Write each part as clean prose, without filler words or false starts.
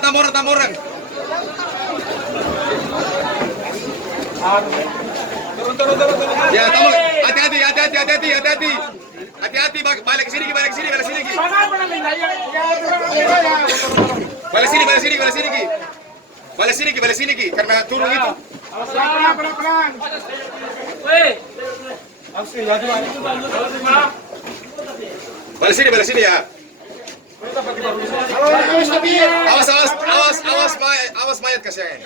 tambah orang. Turun. Ya, tambah. Hati-hati. Hati-hati, balik ke sini. Balik sini, karena turun itu. Pelan. Balik sini ya. Awas mayat kasihan.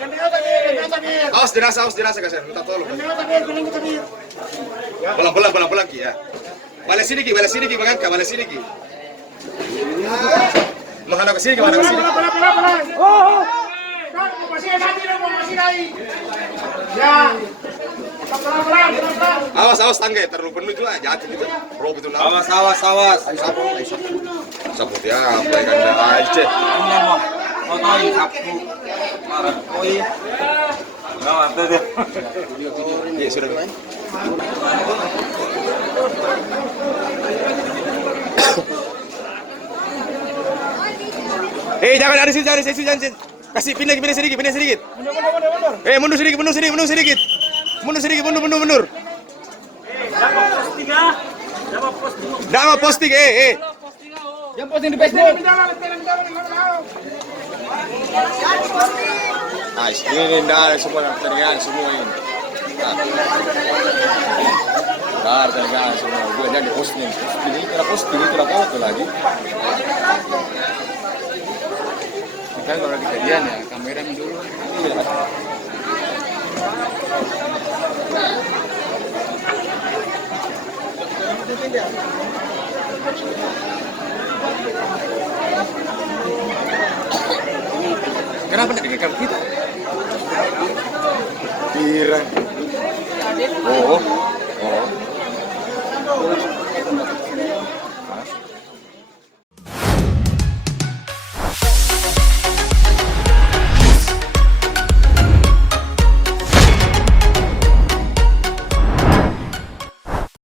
Awas jenazah kasihan. Minta tolong. Pelan Ki ya. Balik sini Ki, mengangkat balik sini Ki. Menghadap ke sini. Pelan. Masih naik. Ya. Pelan. Awas tangga terlalu penuh itu jatuh itu. Rob itu lah. Awas. Sapu ya, apa yang Anda aja. Ini mau fotoin sapu. Marah koi. Nah, tuh. Iya, sudah. Jangan dari sini. Kasih pindah sedikit. Mundur sedikit. Mundur. Nama posting. Yang posting di Facebook. Ini dari semua teringat semua ini. Dari teringat semua. Gue jadi posting. Ini kena posting itu lah foto lagi. Kan kalau kejadian ya kamera dulu. Iya. Kenapa tidak direkam kita? Pirang. Oh.